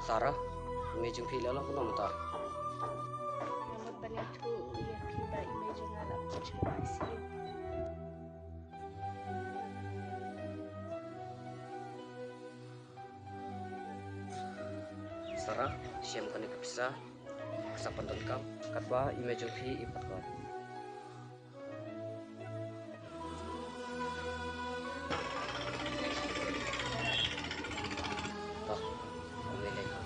Sarah, imagine pila lang ko naman ta. Namun banyak tu ia piba imagine ala macam ICU. Sarah, siyam ka ni kapisa. Sa pandon kam, katwa imagine pi ipat ko. Bah, pumili ka.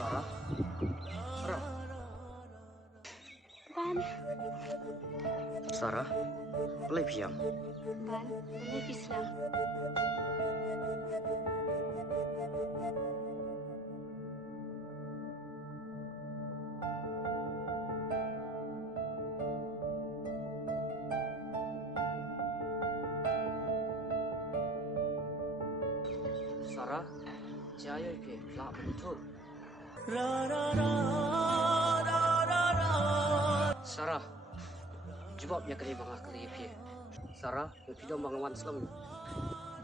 Sarah, Sarah, Ban, Sarah, pelai piang. ban, boleh Islam. Sarah, jaya pi, pelak betul. Sarah, jawab ya kali bang akli pi. Sarah, video bangawan selam.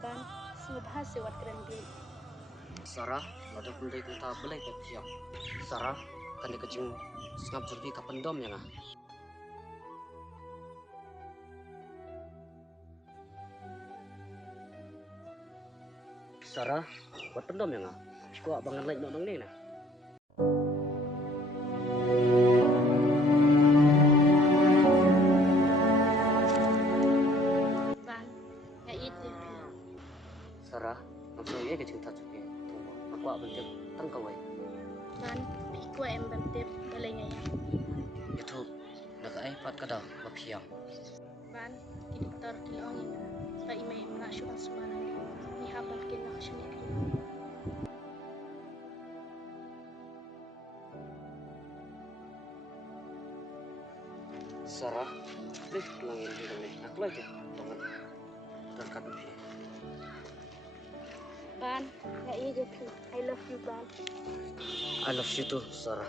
Ban, subah sewat keren bil. Sarah, ada pendai kita pelai ke piang. Sarah, kan dia kecing sengap jurbi ke pendom ya ngah. Sarah, buat pendom ya ngah. Kau abangan lain nong ni nah. Ban, ya itu ya. Sarah, langsung ya kecing tak jurbi. Tunggu, aku abang tiap tangkau ay. Ban, pikwa em bantep balai ngaya. Itu, nak ay pat kada mapiang. Ban, kini tar kilong yang pa imay imnasyo ang sumanan ni. Ni habal kin nakasyanik rin. Sarah, please tulangin dulu ni. Aku lagi, tangan terkat pi. Ban, ya iya tu. I love you, Ban. I love you too, Sarah.